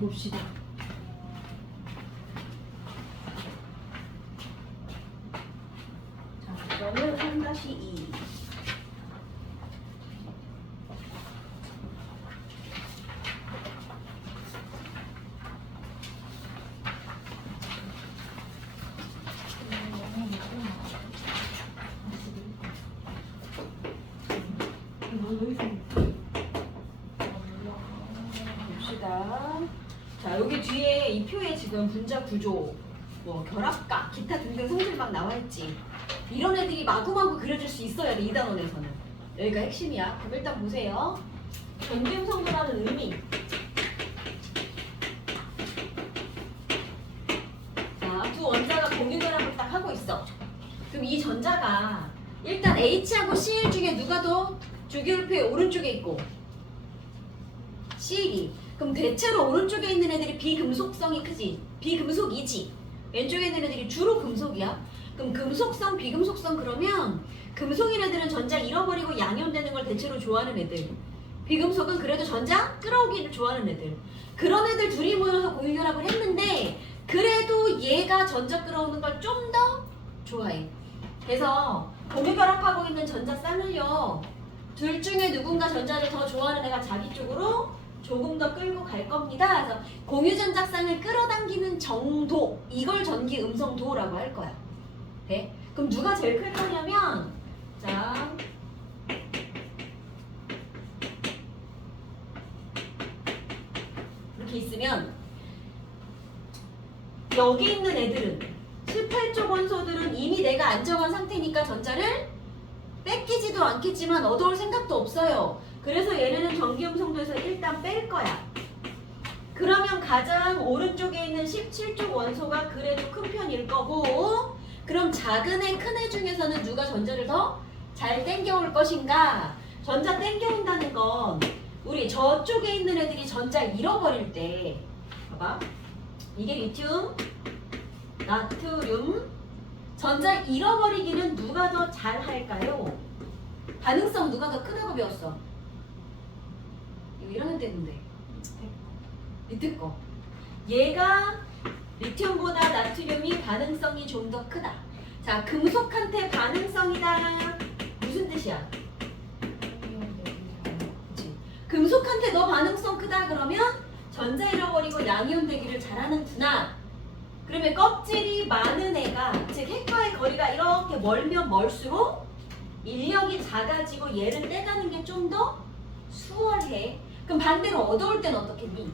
봅시다. 자, 이거는 3-2. 봅시다. 자, 여기 뒤에 이 표에 지금 분자 구조, 뭐 결합각, 기타 등등 성질 막 나와 있지. 이런 애들이 마구마구 그려질 수 있어야 돼, 이 단원에서는. 여기가 핵심이야. 그럼 일단 보세요. 전기음성도라는 의미. 자, 두 원자가 공유 결합을 딱 하고 있어. 그럼 이 전자가 일단 H하고 Cl 중에 누가 더 주기율표의 오른쪽에 있고 Cl. 그럼 대체로 오른쪽에 있는 애들이 비금속성이 크지. 비금속이지. 왼쪽에 있는 애들이 주로 금속이야. 그럼 금속성, 비금속성 그러면 금속인 애들은 전자 잃어버리고 양이온되는 걸 대체로 좋아하는 애들. 비금속은 그래도 전자 끌어오기를 좋아하는 애들. 그런 애들 둘이 모여서 공유결합을 했는데 그래도 얘가 전자 끌어오는 걸 좀 더 좋아해. 그래서 공유결합하고 있는 전자 쌍을요. 둘 중에 누군가 전자를 더 좋아하는 애가 자기 쪽으로 조금 더 끌고 갈 겁니다. 그래서 공유전자쌍을 끌어당기는 정도, 이걸 전기음성도라고 할 거야. 네? 그럼 누가 제일 클 거냐면, 자, 이렇게 있으면 여기 있는 애들은 18쪽 원소들은 이미 내가 안정한 상태니까 전자를 뺏기지도 않겠지만 얻어올 생각도 없어요. 그래서 얘네는 전기음성도에서 일단 뺄 거야. 그러면 가장 오른쪽에 있는 17쪽 원소가 그래도 큰 편일 거고, 그럼 작은 애, 큰 애 중에서는 누가 전자를 더 잘 땡겨올 것인가? 전자 땡겨온다는 건 우리 저쪽에 있는 애들이 전자 잃어버릴 때, 봐봐. 이게 리튬, 나트륨, 전자 잃어버리기는 누가 더 잘 할까요? 반응성 누가 더 크다고 배웠어? 이거 1학년 때인데. 밑에 거. 얘가 리튬보다 나트륨이 반응성이 좀 더 크다. 자, 금속한테 반응성이다. 무슨 뜻이야? 그치? 금속한테 너 반응성 크다 그러면 전자 잃어버리고 양이온 되기를 잘하는구나. 그러면 껍질이 많은 애가, 즉 핵과의 거리가 이렇게 멀면 멀수록 인력이 작아지고 얘를 떼가는 게 좀 더 수월해. 그럼 반대로 얻어올 때는 어떻겠니?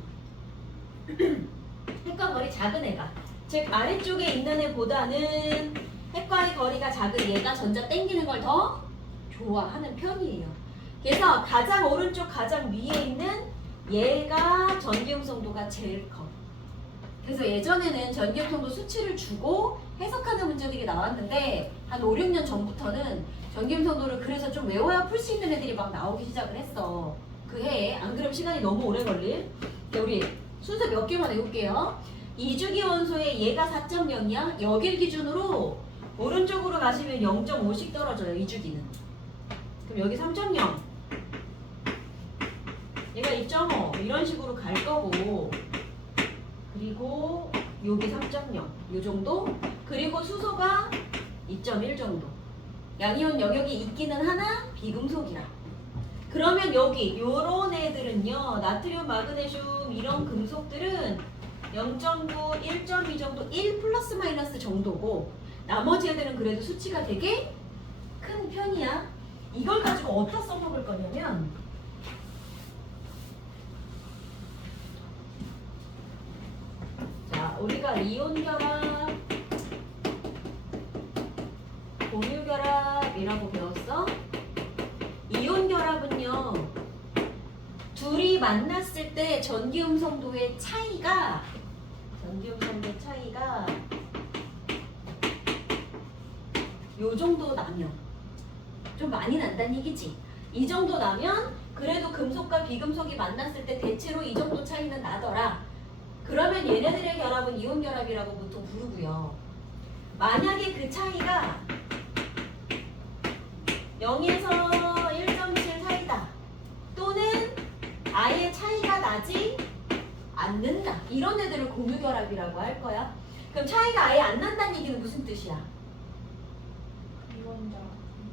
핵과 거리 작은 애가, 즉 아래쪽에 있는 애보다는 핵과의 거리가 작은 얘가 전자 땡기는 걸 더 좋아하는 편이에요. 그래서 가장 오른쪽 가장 위에 있는 얘가 전기음성도가 제일 커. 그래서 예전에는 전기음성도 수치를 주고 해석하는 문제들이 나왔는데 한 5, 6년 전부터는 전기음성도를 그래서 좀 외워야 풀 수 있는 애들이 막 나오기 시작을 했어. 그 해에. 안 그러면 시간이 너무 오래 걸릴. 우리 순서 몇 개만 외울게요. 2주기 원소의 얘가 4.0이야. 여길 기준으로 오른쪽으로 가시면 0.5씩 떨어져요. 2주기는. 그럼 여기 3.0. 얘가 2.5. 이런 식으로 갈 거고. 그리고 여기 3.0. 요 정도. 그리고 수소가 2.1 정도. 양이온 영역이 있기는 하나 비금속이라. 그러면 여기 요런 애들은요. 나트륨, 마그네슘 이런 금속들은 0.9, 1.2 정도, 1 플러스 마이너스 정도고 나머지 애들은 그래도 수치가 되게 큰 편이야. 이걸 가지고 어디다 써먹을 거냐면 자, 우리가 이온 결합, 공유 결합이라고 배웠어. 이온 결합은요. 둘이 만났을 때 전기음성도의 차이가 요 정도 나면 좀 많이 난다는 얘기지. 이 정도 나면 그래도 금속과 비금속이 만났을 때 대체로 이 정도 차이는 나더라. 그러면 얘네들의 결합은 이온 결합이라고 보통 부르고요. 만약에 그 차이가 0에서 1.7 사이다. 또는 아예 차이가 나지 않는다. 이런 애들을 공유결합이라고 할 거야. 그럼 차이가 아예 안 난다는 얘기는 무슨 뜻이야? 이원자.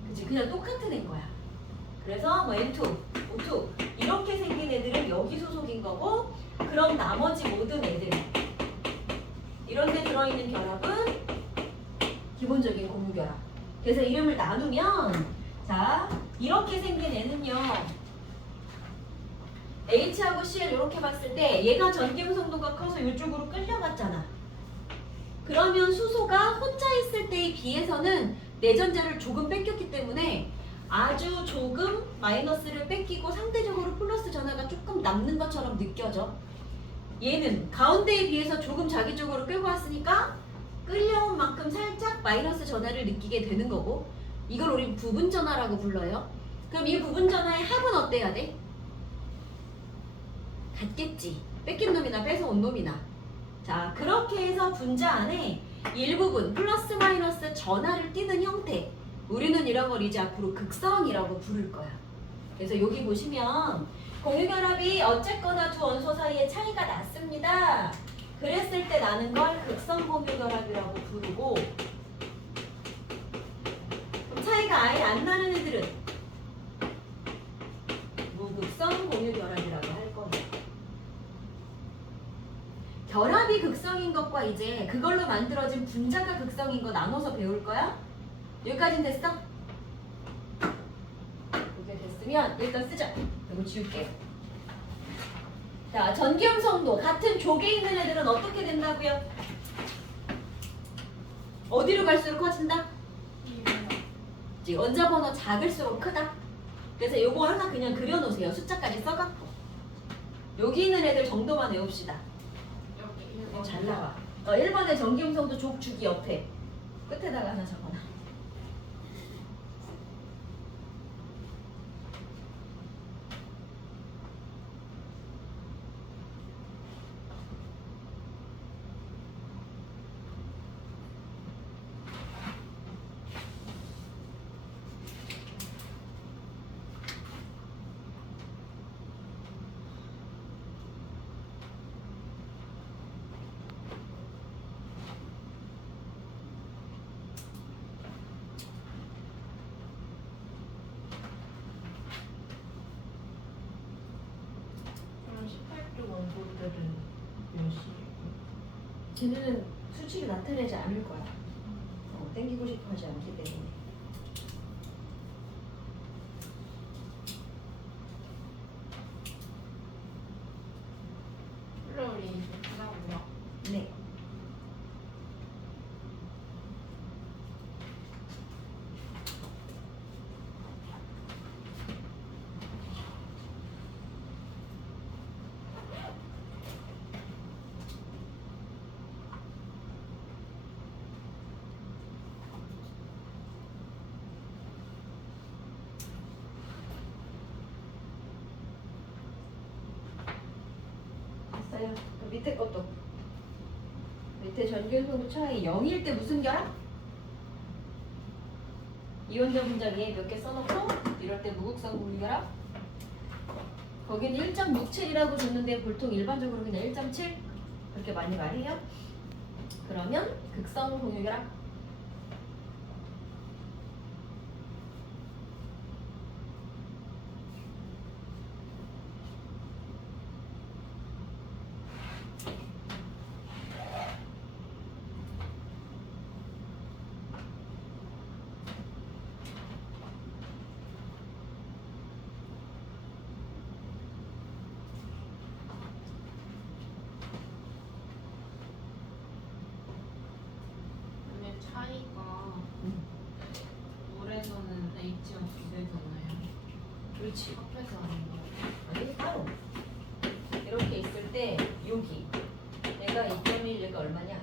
그치? 그냥 똑같은 애인 거야. 그래서 뭐 N2, O2 이렇게 생긴 애들은 여기 소속인 거고, 그럼 나머지 모든 애들 이런 데 들어있는 결합은 기본적인 공유결합. 그래서 이름을 나누면 자 이렇게 생긴 애는요 H하고 C를 이렇게 봤을 때 얘가 전기음성도가 커서 이쪽으로 끌려갔잖아. 그러면 수소가 혼자 있을 때에 비해서는 내전자를 조금 뺏겼기 때문에 아주 조금 마이너스를 뺏기고 상대적으로 플러스 전하가 조금 남는 것처럼 느껴져. 얘는 가운데에 비해서 조금 자기 쪽으로 끌고 왔으니까 끌려온 만큼 살짝 마이너스 전하를 느끼게 되는 거고, 이걸 우리 부분 전하라고 불러요. 그럼 이 부분 전하의 합은 어때야 돼? 같겠지. 뺏긴 놈이나 뺏어온 놈이나. 자, 그렇게 해서 분자 안에 일부분 플러스 마이너스 전하를 띠는 형태, 우리는 이런 걸 이제 앞으로 극성이라고 부를 거야. 그래서 여기 보시면 공유결합이 어쨌거나 두 원소 사이에 차이가 났습니다. 그랬을 때 나는 걸 극성 공유결합이라고 부르고, 그럼 차이가 아예 안 나는 애들은 무극성 공유결합이라고 할 거예요. 결합이 극성인 것과 이제 그걸로 만들어진 분자가 극성인 거 나눠서 배울 거야? 여기까지는 됐어? 이렇게 됐으면 일단 쓰자. 이거 지울게요. 자, 전기음성도 같은 족에 있는 애들은 어떻게 된다고요? 어디로 갈수록 커진다? 원자 번호 작을수록 크다. 그래서 요거 하나 그냥 그려놓으세요. 숫자까지 써갖고. 여기 있는 애들 정도만 외웁시다. 여기 잘 나와. 1번에 전기음성도 족 주기 옆에 끝에다가 하나 적어놔. 그럼 18도 원소들은 몇 시이고? 쟤네는 수치를 나타내지 않을 거야. 땡기고 싶어 하지 않기 때문에. 플로리 좋다고요? 네. 됐어요. 그 밑에 것도. 밑에 전기음성도 차이 0일 때 무슨 결합? 이온전 분자기에 몇 개 써놓고 이럴 때 무극성 공유결합. 거기는 1.67이라고 줬는데 보통 일반적으로 그냥 1.7 그렇게 많이 말해요. 그러면 극성 공유결합. 근데 차이가 물에서는 H가 두 배잖아요. 그렇지. 합해서 하는 거예요. 아니 따로. 이렇게 있을 때 여기 얘가 2.1 얘가 얼마냐?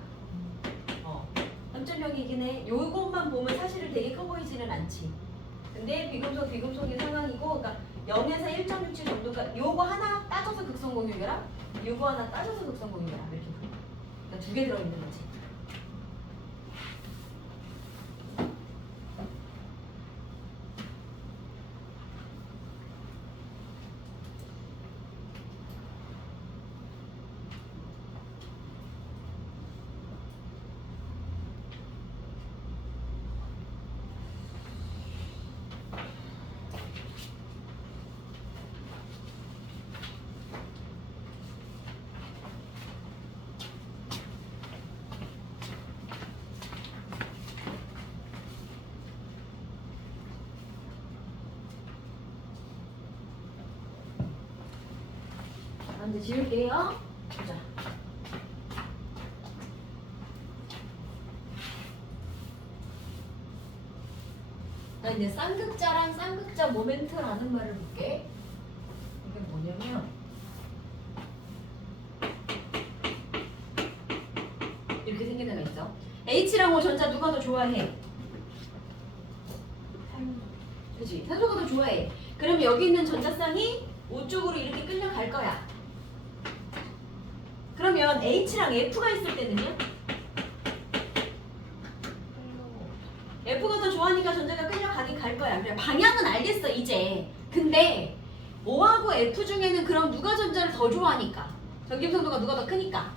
3.0이긴 해. 요것만 보면 사실은 되게 커 보이지는 않지. 근데 비금속의 상황이고, 그러니까 0에서 1.67 정도가 요거 하나 따져서 극성 공유결합, 요거 하나 따져서 극성 공유결합 이렇게 보여. 그러니까 두 개 들어있는 거지. 이제 지울게요. 보자. 나 이제 쌍극자랑 쌍극자 모멘트라는 말을 볼게. 이게 뭐냐면 이렇게 생긴 애가 있어. H랑 O 전자 누가 더 좋아해? 그치? 산소가 더 좋아해. 그럼 여기 있는 전자쌍이 O 쪽으로 이렇게 끌려갈 거야. 그러면 H랑 F가 있을 때는요? F가 더 좋아하니까 전자가 끌려가긴 갈 거야. 그래, 방향은 알겠어 이제. 근데 O하고 F 중에는 그럼 누가 전자를 더 좋아하니까? 전기음성도가 누가 더 크니까?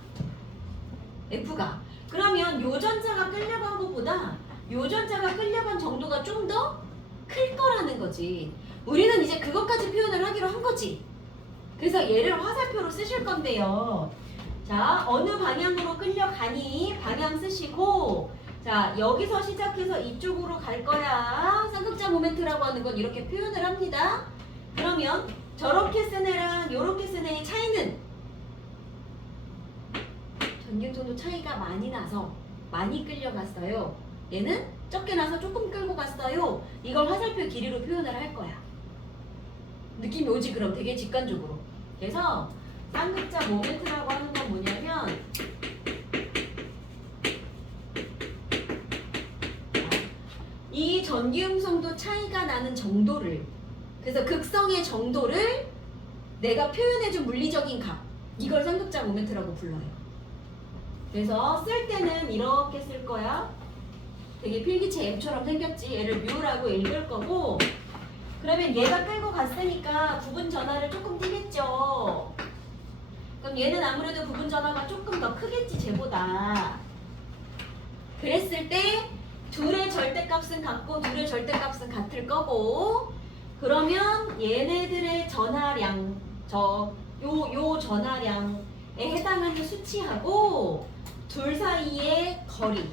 F가. 그러면 요 전자가 끌려간 것보다 요 전자가 끌려간 정도가 좀 더 클 거라는 거지. 우리는 이제 그것까지 표현을 하기로 한 거지. 그래서 얘를 화살표로 쓰실 건데요. 자, 어느 방향으로 끌려가니 방향 쓰시고, 자, 여기서 시작해서 이쪽으로 갈 거야. 쌍극자 모멘트라고 하는 건 이렇게 표현을 합니다. 그러면 저렇게 쓴 애랑 요렇게 쓴 애의 차이는 전기음성도 차이가 많이 나서 많이 끌려갔어요. 얘는 적게 나서 조금 끌고 갔어요. 이걸 화살표 길이로 표현을 할 거야. 느낌이 오지 그럼 되게 직관적으로. 그래서 쌍극자 모멘트라고 하는 건 뭐냐면 이 전기음성도 차이가 나는 정도를, 그래서 극성의 정도를 내가 표현해준 물리적인 값, 이걸 쌍극자 모멘트라고 불러요. 그래서 쓸 때는 이렇게 쓸 거야. 되게 필기체 M처럼 생겼지. 얘를 뮤라고 읽을 거고, 그러면 얘가 끌고 갔으니까 부분 전하를 조금 띄겠죠. 그럼 얘는 아무래도 부분 전하가 조금 더 크겠지 쟤보다. 그랬을 때 둘의 절대값은 같고 둘의 절대값은 같을 거고, 그러면 얘네들의 전하량, 요 전하량에 해당하는 수치하고 둘 사이의 거리,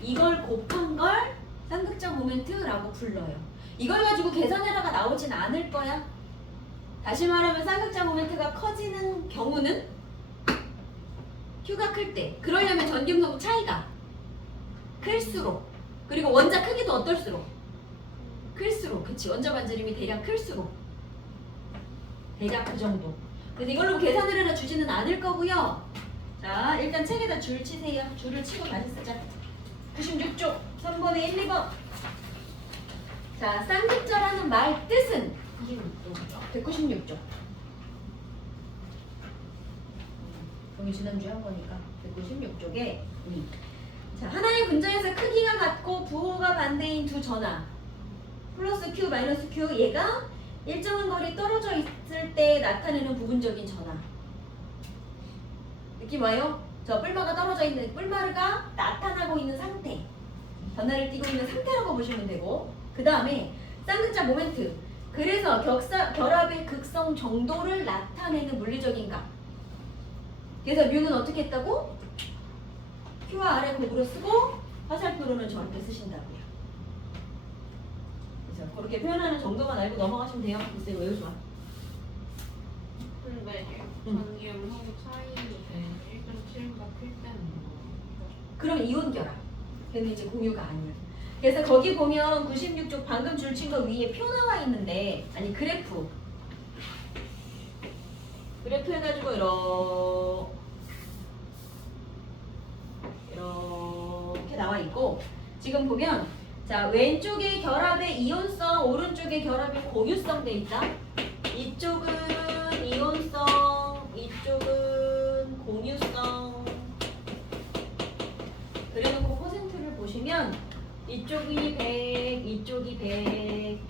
이걸 곱한 걸 쌍극자 모멘트라고 불러요. 이걸 가지고 계산해라가 나오진 않을 거야. 다시 말하면 쌍극자 모멘트가 커지는 경우는 Q가 클 때, 그러려면 전기음성 차이가 클수록, 그리고 원자 크기도 어떨수록 클수록, 그치, 원자 반지름이 대략 클수록, 대략 그 정도. 근데 이걸로 계산을 해라 주지는 않을 거고요. 자, 일단 책에다 줄 치세요. 줄을 치고 다시 쓰자. 96쪽 3번에 1, 2번. 자, 쌍극자라는 말 뜻은 196쪽. 여기 지난주에 한 거니까 196쪽에 자, 하나의 분자에서 크기가 같고 부호가 반대인 두 전하 플러스 Q 마이너스 Q, 얘가 일정한 거리 떨어져 있을 때 나타내는 부분적인 전하. 느낌 와요? 저 뿔마가 떨어져 있는, 뿔마가 나타나고 있는 상태, 전하를 띠고 있는 상태라고 보시면 되고, 그 다음에 쌍극자 모멘트, 그래서 결합의 극성 정도를 나타내는 물리적인 값. 그래서 뮤는 어떻게 했다고? Q와 R의 곱으로 쓰고 화살표로는 저렇게 쓰신다고요. 그래서 그렇게 표현하는 정도만 알고 넘어가시면 돼요. 글쎄 외우지 마. 근데 전기 음성 차이 1.7과 클 때는 그럼 이온 결합. 걔는 이제 공유가 아니야. 그래서 거기 보면 96쪽 방금 줄 친 거 위에 표 나와 있는데, 아니 그래프 해가지고 이렇게 나와 있고, 지금 보면 자, 왼쪽에 결합의 이온성, 오른쪽에 결합의 공유성 돼 있다. 이쪽은 이온성, 이쪽은 공유성. 그래놓고 퍼센트를 보시면 이쪽이 100, 이쪽이 100.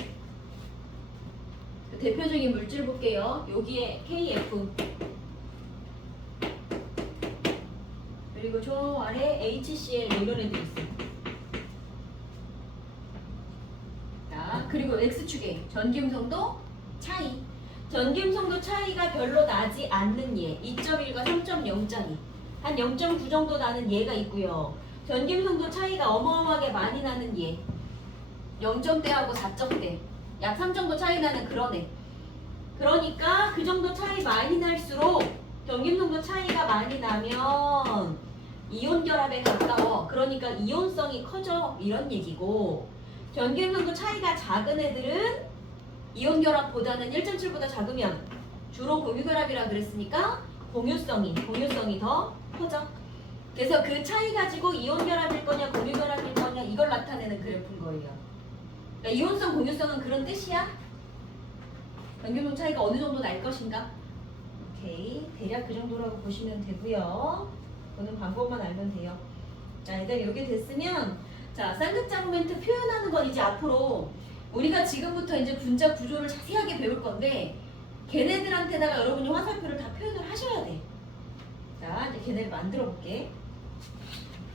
대표적인 물질 볼게요. 여기에 KF, 그리고 저 아래 HCl 이런 애들 있어요. 자, 그리고 X축에 전기음성도 차이. 전기음성도 차이가 별로 나지 않는 얘, 2.1과 3.0짜리 한 0.9 정도 나는 얘가 있고요. 전기음성도 차이가 어마어마하게 많이 나는 얘, 0점대하고 4점대 약 3 정도 차이 나는 그런 애. 그러니까 그 정도 차이 많이 날수록 전기음성도 차이가 많이 나면 이온 결합에 가까워. 그러니까 이온성이 커져. 이런 얘기고 전기음성도 차이가 작은 애들은 이온 결합보다는 1.7보다 작으면 주로 공유 결합이라 그랬으니까 공유성이 더 커져. 그래서 그 차이 가지고 이온 결합일 거냐 공유 결합일 거냐 이걸 나타내는 그래프인 거예요. 그러니까 이온성 공유성은 그런 뜻이야. 전기음성 차이가 어느 정도 날 것인가? 오케이. 대략 그 정도라고 보시면 되고요. 보는 방법만 알면 돼요. 자, 일단 이렇게 됐으면 자, 쌍극자 모멘트 표현하는 건 이제 앞으로 우리가 지금부터 이제 분자 구조를 자세하게 배울 건데 걔네들한테다가 여러분이 화살표를 다 표현을 하셔야 돼. 자, 이제 걔네를 만들어 볼게.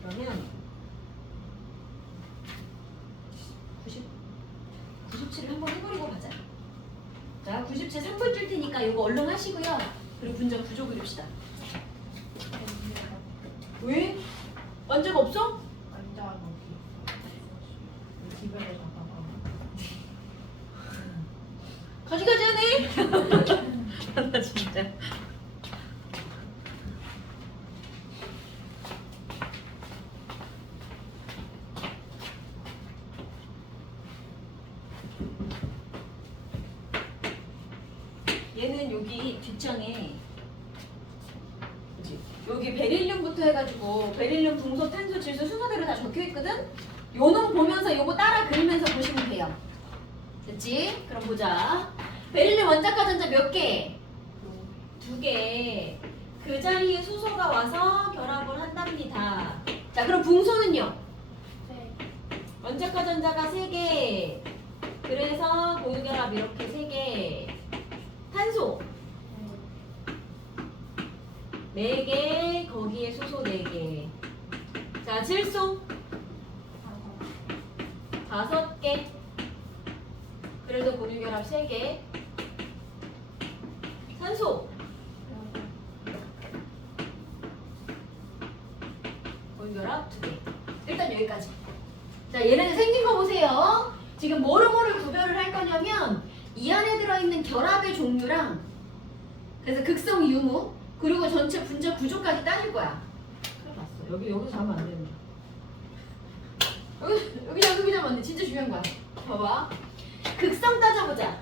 그러면 97을 한번 해버리고 가자. 자, 97 3분 줄 테니까 이거 얼른 하시고요. 그리고 분자 구조 그립시다. 왜? 완자가 없어? 앉아 거기 기별에 가지가지 하네. 나 진짜. 얘는 여기 뒷장에 그치? 여기 베릴륨부터 해가지고 베릴륨, 붕소, 탄소, 질소 순서대로 다 적혀있거든? 요놈 보면서 요거 따라 그리면서 보시면 돼요. 됐지? 그럼 보자. 베릴륨 원자과 전자 몇 개? 2개. 그 자리에 수소가 와서 결합을 한답니다. 자, 그럼 붕소는요? 원자과 전자가 3개. 그래서 고유결합 이렇게 3개. 탄소 4개. 거기에 수소 4개. 자, 질소 5개. 그래도 고유결합 3개. 산소 고유결합 2개. 일단 여기까지. 자, 얘네들 생긴 거 보세요. 지금 뭐를 구별을 할 거냐면 이 안에 들어있는 결합의 종류랑 그래서 극성 유무 그리고 전체 분자 구조까지 따질 거야. 큰일 났어. 여기서 하면 안 되는데. 여기 하면 안 돼. 진짜 중요한 거야. 봐봐. 극성 따져보자.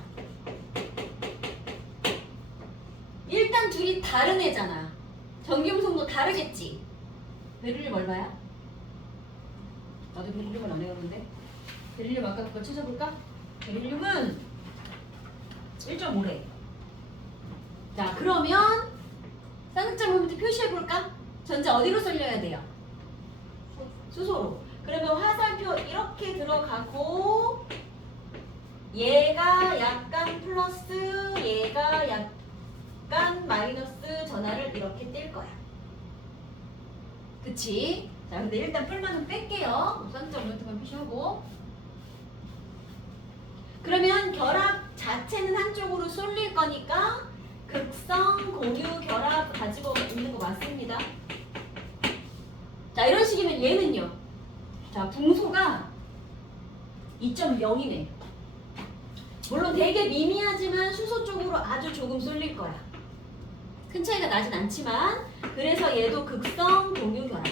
일단 둘이 다른 애잖아. 전기음성도 다르겠지. 베릴륨 얼마야? 나도 베릴륨을 안 해봤는데. 베릴륨 아까 그거 찾아볼까? 베릴륨은 1.5래. 자, 그러면 쌍극자 모멘트 표시해볼까? 전자 어디로 쏠려야 돼요? 수소로. 그러면 화살표 이렇게 들어가고 얘가 약간 플러스 얘가 약간 마이너스 전화를 이렇게 뗄 거야. 그치? 자, 근데 일단 풀만은 뺄게요. 쌍극자 모멘트만 표시하고. 그러면 결합 자체는 한쪽으로 쏠릴 거니까 극성 공유 결합 가지고 있는 거 맞습니다. 자, 이런 식이면 얘는요. 자, 붕소가 2.0이네. 물론 되게 미미하지만 수소 쪽으로 아주 조금 쏠릴 거야. 큰 차이가 나진 않지만 그래서 얘도 극성 공유 결합.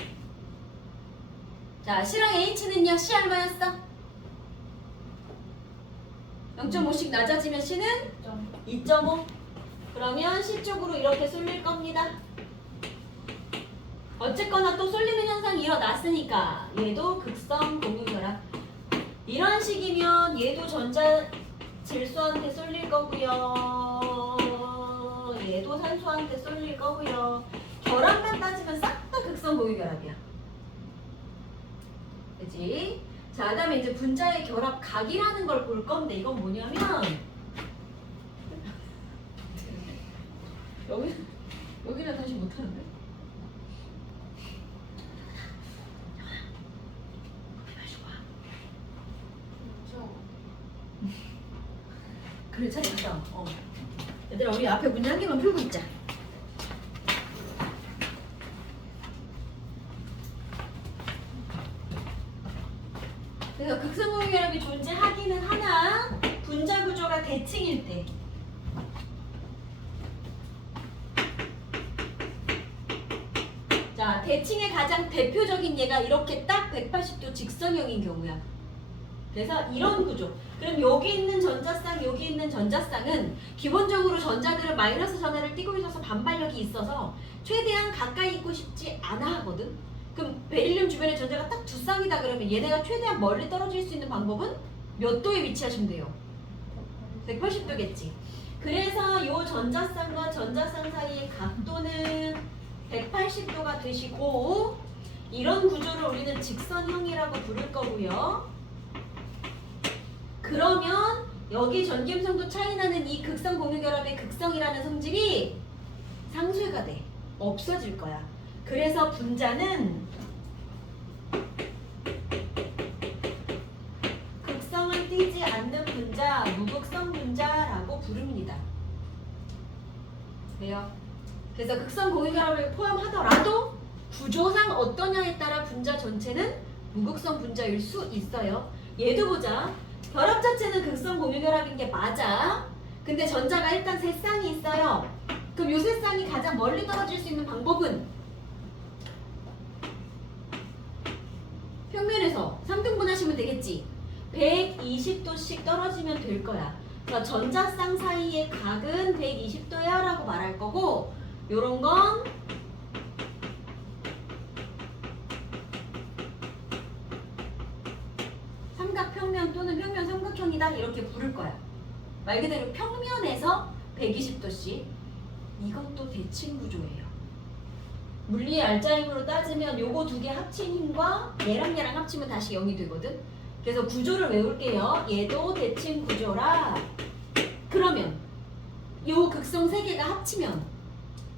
자, C랑 H는요. C 얼마였어? 0.5씩 낮아지면 C는 2.5. 그러면 C 쪽으로 이렇게 쏠릴 겁니다. 어쨌거나 또 쏠리는 현상이 일어났으니까 얘도 극성 공유 결합. 이런 식이면 얘도 전자 질소한테 쏠릴 거고요. 얘도 산소한테 쏠릴 거고요. 결합만 따지면 싹 다 극성 공유 결합이야. 그치? 자, 그 다음에 이제 분자의 결합 각이라는 걸 볼 건데 이건 뭐냐면 여기는 다시 못하는데? 그래, 잘했어. 얘들아, 우리 앞에 문제 한 개만 풀고 있자. 그래서 극성공유 결합이 존재하기는 하나 분자 구조가 대칭일 때 자, 대칭의 가장 대표적인 예가 이렇게 딱 180도 직선형인 경우야. 그래서 이런 구조. 그럼 여기 있는 전자쌍, 여기 있는 전자쌍은 기본적으로 전자들은 마이너스 전하를 띠고 있어서 반발력이 있어서 최대한 가까이 있고 싶지 않아 하거든. 그럼 베릴륨 주변에 전자가 딱 두 쌍이다 그러면 얘네가 최대한 멀리 떨어질 수 있는 방법은 몇 도에 위치하시면 돼요? 180도겠지. 그래서 요 전자쌍과 전자쌍 사이의 각도는 180도가 되시고 이런 구조를 우리는 직선형이라고 부를 거고요. 그러면 여기 전기음성도 차이나는 이 극성 공유결합의 극성이라는 성질이 상쇄가 돼. 없어질 거야. 그래서 분자는 극성을 띠지 않는 분자, 무극성 분자라고 부릅니다. 왜요? 그래서 극성 공유결합을 포함하더라도 구조상 어떠냐에 따라 분자 전체는 무극성 분자일 수 있어요. 얘도 보자. 결합 자체는 극성 공유결합인 게 맞아. 근데 전자가 일단 세 쌍이 있어요. 그럼 요 세 쌍이 가장 멀리 떨어질 수 있는 방법은 평면에서 3등분 하시면 되겠지. 120도씩 떨어지면 될 거야. 그러니까 전자쌍 사이의 각은 120도야 라고 말할 거고 요런 건 삼각평면 또는 평면 삼각형이다 이렇게 부를 거야. 말 그대로 평면에서 120도씩. 이것도 대칭 구조예요. 물리의 알짜임으로 따지면 요거 두 개 합친 힘과 얘랑 얘랑 합치면 다시 0이 되거든. 그래서 구조를 외울게요. 얘도 대칭 구조라. 그러면 요 극성 세 개가 합치면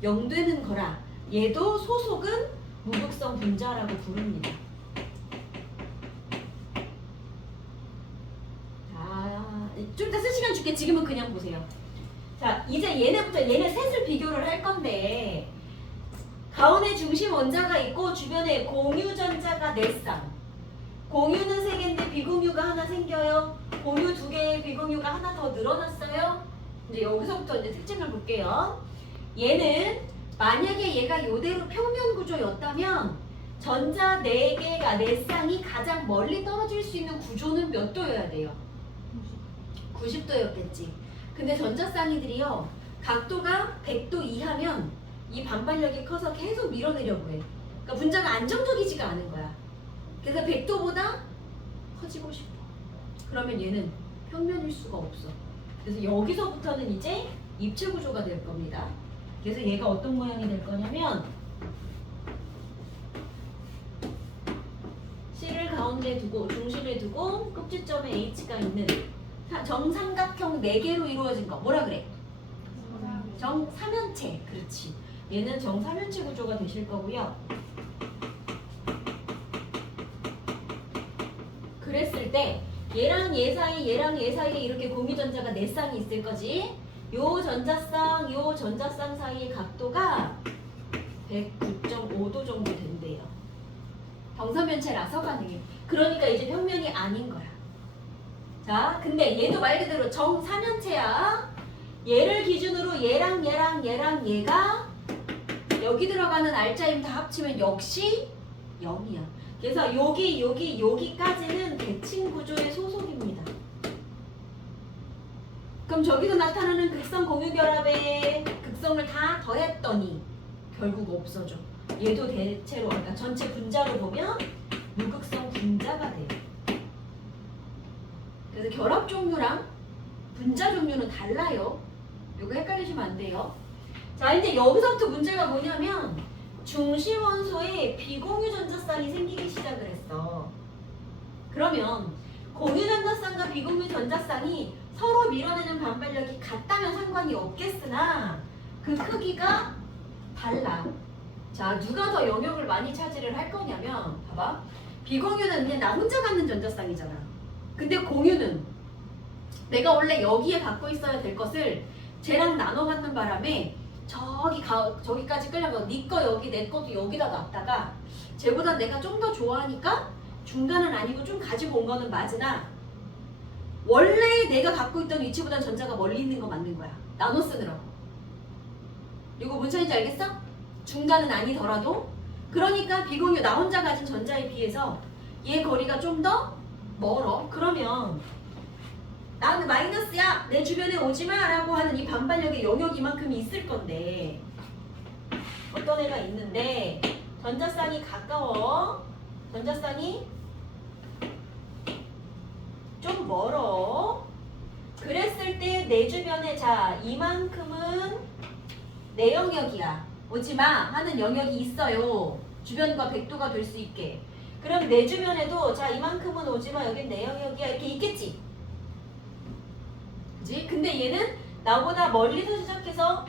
0 되는 거라. 얘도 소속은 무극성 분자라고 부릅니다. 자, 좀 이따 쓸 시간 줄게. 지금은 그냥 보세요. 자, 이제 얘네부터 얘네 셋을 비교를 할 건데 가운데 중심 원자가 있고 주변에 공유전자가 4쌍. 공유는 3개인데 비공유가 하나 생겨요. 공유 2개에 비공유가 하나 더 늘어났어요. 이제 여기서부터 이제 특징을 볼게요. 얘는 만약에 얘가 요대로 평면 구조였다면 전자 4개가 4쌍이 가장 멀리 떨어질 수 있는 구조는 몇 도여야 돼요? 90도였겠지. 근데 전자쌍이들이요. 각도가 100도 이하면 이 반발력이 커서 계속 밀어내려고 해. 그러니까 분자가 안정적이지가 않은 거야. 그래서 100도보다 커지고 싶어. 그러면 얘는 평면일 수가 없어. 그래서 여기서부터는 이제 입체 구조가 될 겁니다. 그래서 얘가 어떤 모양이 될 거냐면 C를 가운데 두고 중심에 두고 꼭지점에 H가 있는 정삼각형 4개로 이루어진 거 뭐라 그래? 정삼면체. 그렇지. 얘는 정삼면체 구조가 되실 거고요. 그랬을 때 얘랑 얘 사이, 얘랑 얘 사이에 이렇게 공유전자가 4쌍이 있을 거지. 요 전자쌍 사이의 각도가 109.5도 정도 된대요. 정삼면체라서 가능해. 그러니까 이제 평면이 아닌 거야. 자, 근데 얘도 말 그대로 정삼면체야. 얘를 기준으로 얘랑 얘가 여기 들어가는 알짜임 다 합치면 역시 0이야. 그래서 여기까지는 대칭 구조의 소속입니다. 그럼 저기서 나타나는 극성 공유결합의 극성을 다 더했더니 결국 없어져. 얘도 대체로, 그러니까 전체 분자로 보면 무극성 분자가 돼요. 그래서 결합 종류랑 분자 종류는 달라요. 이거 헷갈리시면 안 돼요. 자, 이제 여기서부터 문제가 뭐냐면 중심 원소에 비공유 전자쌍이 생기기 시작을 했어. 그러면 공유 전자쌍과 비공유 전자쌍이 서로 밀어내는 반발력이 같다면 상관이 없겠으나 그 크기가 달라. 자, 누가 더 영역을 많이 차지를 할 거냐면 봐봐. 비공유는 그냥 나 혼자 갖는 전자쌍이잖아. 근데 공유는 내가 원래 여기에 갖고 있어야 될 것을 쟤랑 나눠 갖는 바람에 저기까지 끌려가. 네 거 여기, 내 것도 여기다 놨다가 쟤보다 내가 좀 더 좋아하니까 중간은 아니고 좀 가지고 온 거는 맞으나 원래 내가 갖고 있던 위치보다 전자가 멀리 있는 거 맞는 거야. 나눠 쓰느라고. 이거 뭔 차이인지 알겠어? 중간은 아니더라도 그러니까 비공유 나 혼자 가진 전자에 비해서 얘 거리가 좀 더 멀어. 그러면 나는 마이너스야 내 주변에 오지마 라고 하는 이 반발력의 영역이 이만큼이 있을 건데 어떤 애가 있는데 전자쌍이 가까워. 전자쌍이 좀 멀어. 그랬을 때 내 주변에 자 이만큼은 내 영역이야. 오지마 하는 영역이 있어요. 주변과 100도가 될 수 있게. 그럼 내 주변에도 자 이만큼은 오지마 여긴 내 영역이야 이렇게 있겠지. 그지? 근데 얘는 나보다 멀리서 시작해서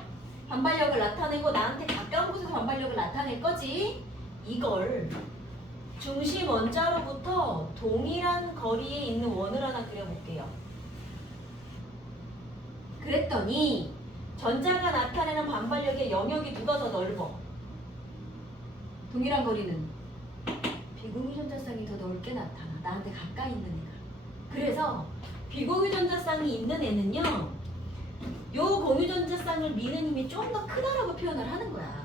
반발력을 나타내고 나한테 가까운 곳에서 반발력을 나타낼 거지. 이걸 중심 원자로부터 동일한 거리에 있는 원을 하나 그려볼게요. 그랬더니 전자가 나타내는 반발력의 영역이 누가 더 넓어? 동일한 거리는 비공유 전자쌍이 더 넓게 나타나. 나한테 가까이 있는 애가. 그래서 비공유 전자쌍이 있는 애는요. 요 공유 전자쌍을 미는 힘이 좀 더 크다라고 표현을 하는 거야.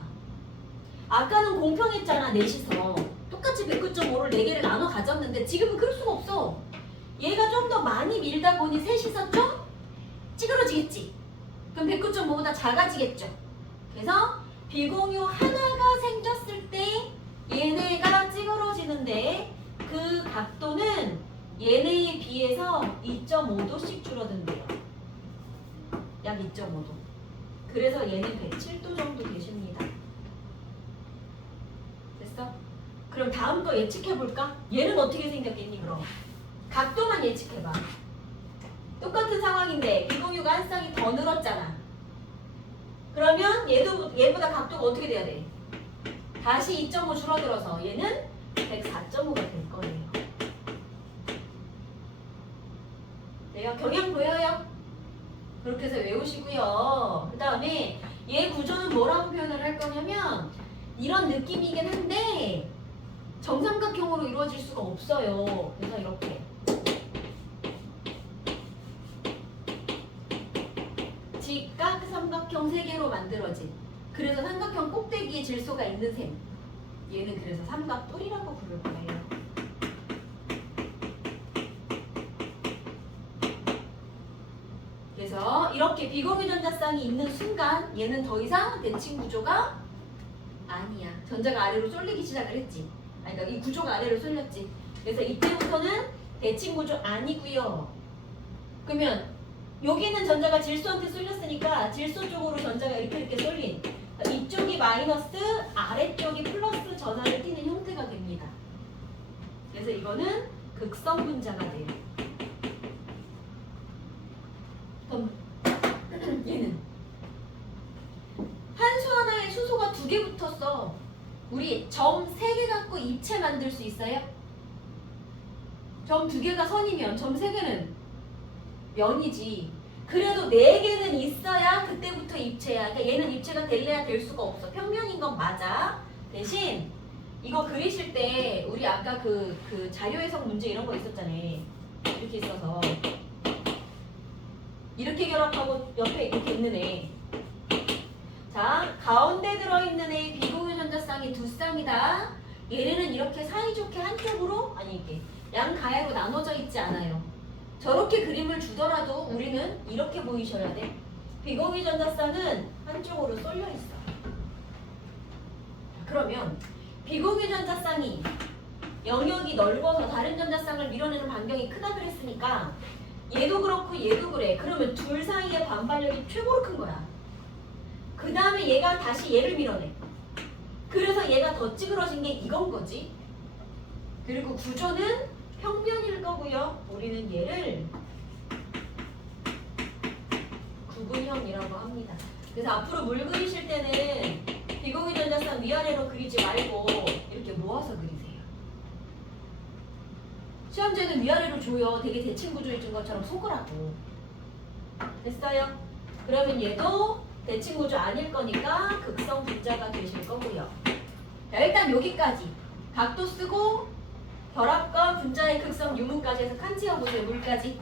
아까는 공평했잖아. 넷이서. 똑같이 109.5를 4개를 나눠 가졌는데 지금은 그럴 수가 없어. 얘가 좀 더 많이 밀다 보니 셋이서 좀 찌그러지겠지. 그럼 109.5보다 작아지겠죠. 그래서 비공유 하나가 생겼을 때 얘네가 찌그러지는데 그 각도는 얘네에 비해서 2.5도씩 줄어든대요. 약 2.5도. 그래서 얘는 107도 정도 되십니다. 됐어? 그럼 다음 거 예측해볼까? 얘는 어떻게 생겼겠니 그럼? 각도만 예측해봐. 똑같은 상황인데 비공유가 한 쌍이 더 늘었잖아. 그러면 얘보다 각도가 어떻게 돼야 돼? 다시 2.5 줄어들어서 얘는 104.5가 될 거예요. 내가 경향 보여요? 그렇게 해서 외우시고요. 그 다음에 얘 구조는 뭐라고 표현을 할 거냐면 이런 느낌이긴 한데 정삼각형으로 이루어질 수가 없어요. 그래서 이렇게 직각 삼각형 3개로 만들어진, 그래서 삼각형 꼭대기에 질소가 있는 셈. 얘는 그래서 삼각뿔이라고 부를 거예요. 그래서 이렇게 비공유 전자쌍이 있는 순간 얘는 더 이상 대칭 구조가 아니야. 전자가 아래로 쏠리기 시작을 했지. 아니, 그러니까 이 구조가 아래로 쏠렸지. 그래서 이때부터는 대칭 구조 아니고요. 그러면 여기는 전자가 질소한테 쏠렸으니까 질소 쪽으로 전자가 이렇게 쏠린, 이쪽이 마이너스 아래쪽이 플러스 전하를 띠는 형태가 됩니다. 그래서 이거는 극성 분자가 돼요. 그럼 얘는 한 수 하나에 수소가 2개 붙었어. 우리 점 3개 갖고 입체 만들 수 있어요? 점 2개가 선이면 점 3개는 면이지. 그래도 4개는 있어야 그때부터 입체야. 그러니까 얘는 입체가 될래야 될 수가 없어. 평면인 건 맞아. 대신 이거 그리실 때 우리 아까 그 자료 해석 문제 이런 거 있었잖아. 이렇게 있어서 이렇게 결합하고 옆에 이렇게 있는 애. 자, 가운데 들어있는 애 비공유 전자쌍이 2쌍이다. 얘네는 이렇게 사이좋게 한쪽으로, 아니 이게 양가해로 나눠져 있지 않아요. 저렇게 그림을 주더라도 우리는 이렇게 보이셔야 돼. 비공유 전자쌍은 한쪽으로 쏠려 있어. 그러면 비공유 전자쌍이 영역이 넓어서 다른 전자쌍을 밀어내는 반경이 크다 그랬으니까 얘도 그렇고 얘도 그래. 그러면 둘 사이의 반발력이 최고로 큰 거야. 그 다음에 얘가 다시 얘를 밀어내. 그래서 얘가 더 찌그러진 게 이건 거지. 그리고 구조는 평면일 거고요. 우리는 얘를 구분형이라고 합니다. 그래서 앞으로 물 그리실 때는 비공유 전자쌍 위아래로 그리지 말고 이렇게 모아서 그리세요. 시험지는 위아래로 줘요. 되게 대칭 구조해준 것처럼 속으라고. 됐어요? 그러면 얘도 대칭 구조 아닐 거니까 극성 분자가 되실 거고요. 자, 일단 여기까지 각도 쓰고 결합과 분자의 극성 유무까지 해서 칸지어 보세요. 물까지.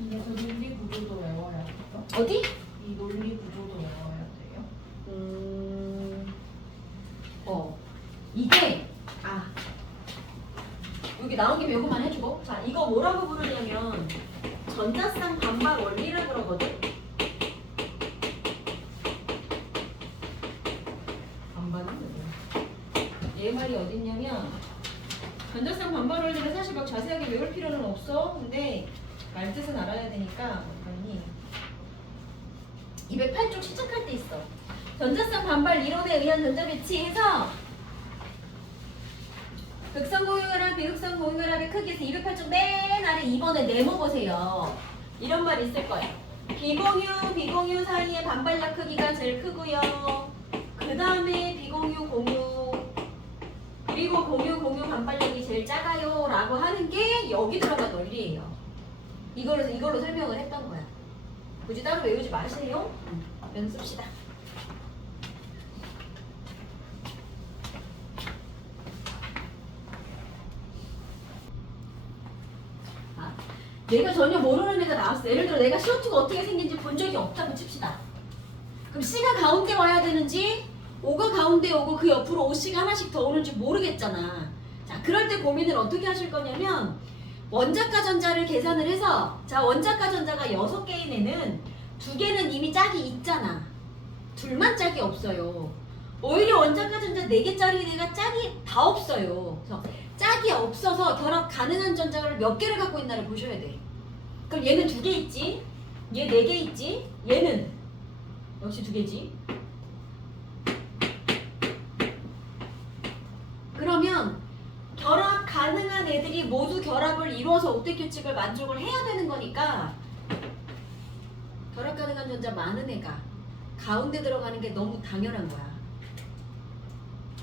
이래서 논리 구조도 외워야 돼요? 어디? 이 논리 구조도 외워야 돼요? 여기 나온 김에 요것만 해주고. 자, 이거 뭐라고 부르냐면 전자쌍 반발 원리라 그러거든. 반발은 뭐야? 얘 말이 어딨냐면 전자쌍 반발 원리를 사실 막 자세하게 외울 필요는 없어. 근데 말뜻은 알아야 되니까 어떡하니? 208쪽 시작할 때 있어. 전자쌍 반발 이론에 의한 전자 배치에서 극성 공유결합, 비극성 공유결합의 크기에서 208쪽 맨 아래 2번에 네모 보세요. 이런 말 있을 거야. 비공유 사이의 반발력 크기가 제일 크고요. 그 다음에 비공유, 공유, 그리고 공유 반발력이 제일 작아요 라고 하는 게 여기 들어간 원리예요. 이걸로 설명을 했던 거야. 굳이 따로 외우지 마세요. 연습시다. 내가 전혀 모르는 애가 나왔어. 예를 들어 내가 CO2가 어떻게 생긴지 본 적이 없다고 칩시다. 그럼 C가 가운데 와야 되는지 O가 가운데 오고 그 옆으로 OC가 하나씩 더 오는지 모르겠잖아. 자, 그럴 때 고민을 어떻게 하실 거냐면 원자가 전자를 계산을 해서 자, 원자가 전자가 6개인 애는 2개는 이미 짝이 있잖아. 둘만 짝이 없어요. 오히려 원자가 전자 4개짜리 애가 짝이 다 없어요. 그래서 짝이 없어서 결합 가능한 전자를 몇 개를 갖고 있나를 보셔야 돼. 그럼 얘는 2개 있지, 얘 4개 있지, 얘는 역시 2개지. 그러면 결합 가능한 애들이 모두 결합을 이루어서 옥텟 규칙을 만족을 해야 되는 거니까 결합 가능한 전자 많은 애가 가운데 들어가는 게 너무 당연한 거야.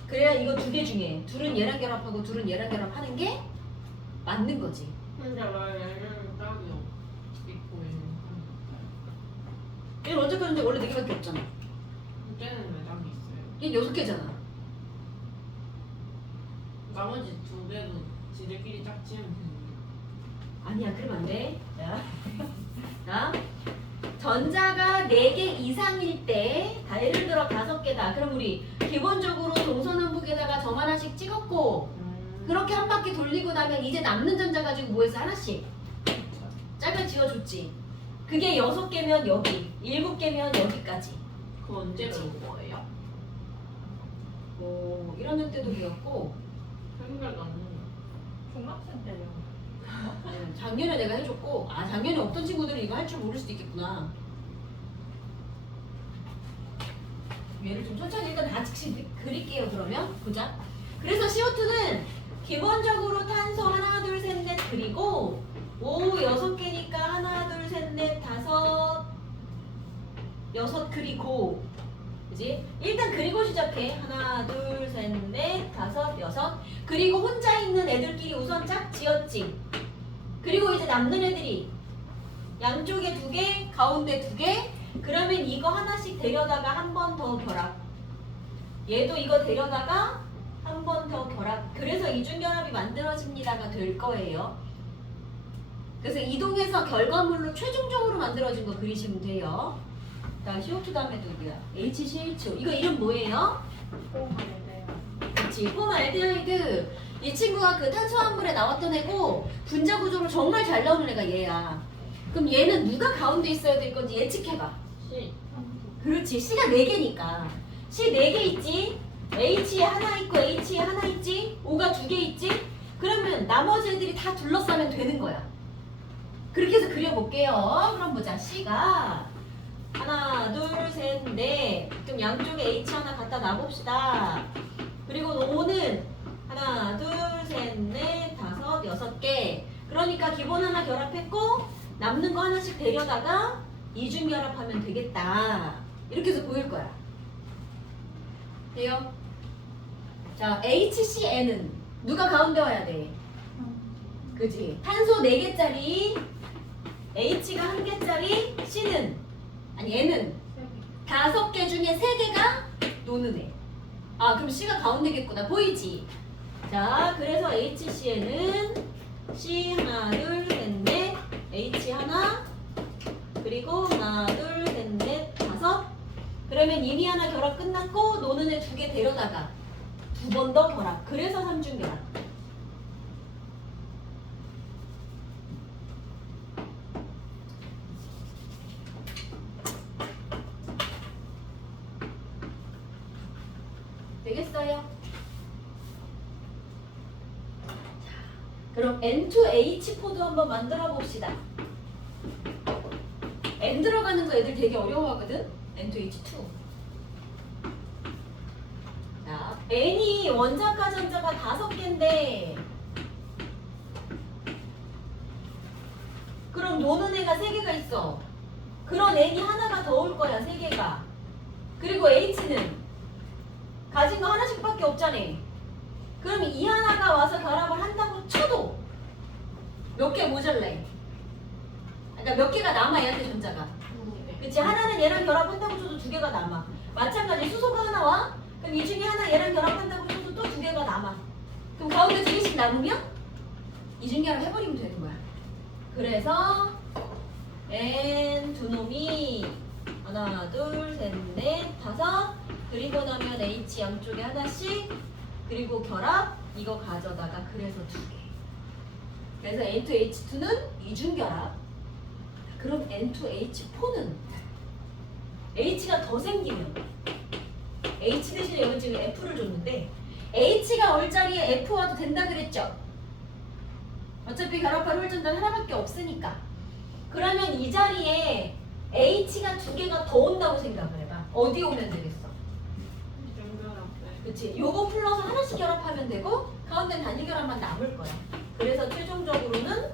그래야 이거 2개 중에 둘은 얘랑 결합하고 둘은 얘랑 결합하는 게 맞는 거지. 근데 왜 얘는 짝이 있고 얘는 언제 거는데 원래 4개밖에 없잖아. 얘는 왜 짝이 있어요? 얘는 6개잖아. 나머지 2개도 지들끼리 짝지으면 되는데. 아니야, 그러면 안 돼. 자, 전자가 4개 이상일 때, 다 예를 들어 5개다. 그럼 우리 기본적으로 동서남북에다가 점 하나씩 찍었고, 그렇게 한 바퀴 돌리고 나면 이제 남는 전자 가지고 뭐 했어? 하나씩 짝을 지어줬지. 그게 6개면 여기, 7개면 여기까지. 그거 언제 배운 거예요? 1학년 때도 배웠고, 생각도 안 나요. 중학생 때요. 작년에 내가 해줬고, 작년에 없던 친구들은 이거 할 줄 모를 수도 있겠구나. 얘를 좀 천천히 일단 다 즉시 그릴게요. 그러면 보자. 그래서 CO2는 기본적으로 탄소 하나, 둘, 셋, 넷 그리고 O 6개니까 하나, 둘, 셋, 넷, 다섯, 6 그리고, 그지? 일단 그리고 시작해. 하나, 둘, 셋, 넷, 다섯, 6. 그리고 혼자 있는 애들끼리 우선 짝 지었지. 그리고 이제 남는 애들이 양쪽에 2개, 가운데 2개. 그러면 이거 하나씩 데려다가 한 번 더 결합. 얘도 이거 데려다가 한 번 더 결합. 그래서 이중결합이 만들어집니다가 될 거예요. 그래서 이동해서 결과물로 최종적으로 만들어진 거 그리시면 돼요. 자, CO2 다음에 누구야? HCl2O. 이거 이름 뭐예요? 그치, 폼알데하이드. 이 친구가 그 탄수화물에 나왔던 애고 분자 구조로 정말 잘 나오는 애가 얘야. 그럼 얘는 누가 가운데 있어야 될 건지 예측해봐. C. 그렇지, C가 4개니까 C 4개 있지, H에 하나 있고 H에 하나 있지, O가 2개 있지. 그러면 나머지 애들이 다 둘러싸면 되는 거야. 그렇게 해서 그려볼게요. 그럼 보자. C가 하나, 둘, 셋, 넷. 그럼 양쪽에 H 하나 갖다 놔봅시다. 그리고 O는 하나, 둘, 셋, 넷, 다섯, 6개. 그러니까 기본 하나 결합했고 남는 거 하나씩 데려다가 이중 결합하면 되겠다. 이렇게 해서 보일 거야. 돼요? 자, HCn은 누가 가운데 와야 돼? 그지? 탄소 4개짜리, H가 1개짜리, C는, 아니 N은 5개 중에 3개가 노는 애. 그럼 C가 가운데겠구나. 보이지? 자, 그래서 HCn은 C 하나, 둘, 셋, 넷, H 하나, 그리고 하나, 둘, 셋, 넷, 5. 그러면 이미 하나 결합 끝났고 노는 애 2개 데려다가 2번 더 결합. 그래서 3중 결합. 됐어요? 자, 그럼 N2H4도 한번 만들어 봅시다. N 들어가는 거 애들 되게 어려워하거든? N2H2. 자, N이 원자과 전자가 5개인데 그럼 노는 애가 3개가 있어. 그런 N이 하나가 더 올 거야, 3개가. 그리고 H는 가진 거 하나씩밖에 없잖아. 그럼 이 하나가 와서 결합을 한다고 쳐도 몇 개 모자래. 그러니까 몇 개가 남아, 얘한테 전자가. 그치? 하나는 얘랑 결합한다고 쳐도 2개가 남아. 마찬가지 수소가 하나 와? 그럼 이 중에 하나 얘랑 결합한다고 쳐도 또 2개가 남아. 그럼 가운데 2개씩 남으면 이중결합 해버리면 되는 거야. 그래서 N 두 놈이 하나, 둘, 셋, 넷, 5. 그리고 나면 H 양쪽에 하나씩. 그리고 결합 이거 가져다가 그래서 2개. 그래서 N2H2는 이중결합. 그럼 N2H4는 H가 더 생기면 H 대신에 여기 지금 F를 줬는데 H가 올 자리에 F 와도 된다 그랬죠? 어차피 결합할 홀전자 하나밖에 없으니까. 그러면 이 자리에 H가 2개가 더 온다고 생각을 해봐. 어디 오면 되겠어? 그치? 요거 풀러서 하나씩 결합하면 되고 가운데는 단일 결합만 남을 거야. 그래서 최종적으로는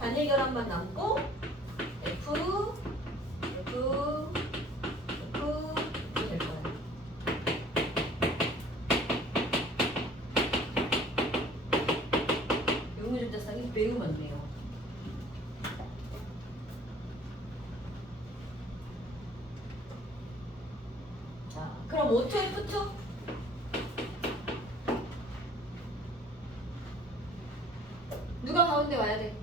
단일 결합만 남고 F, F, F 이렇게 될 거야. 용의전자쌍이 매우 많네요. 자, 그럼 O2F2 누가 가운데 와야 돼?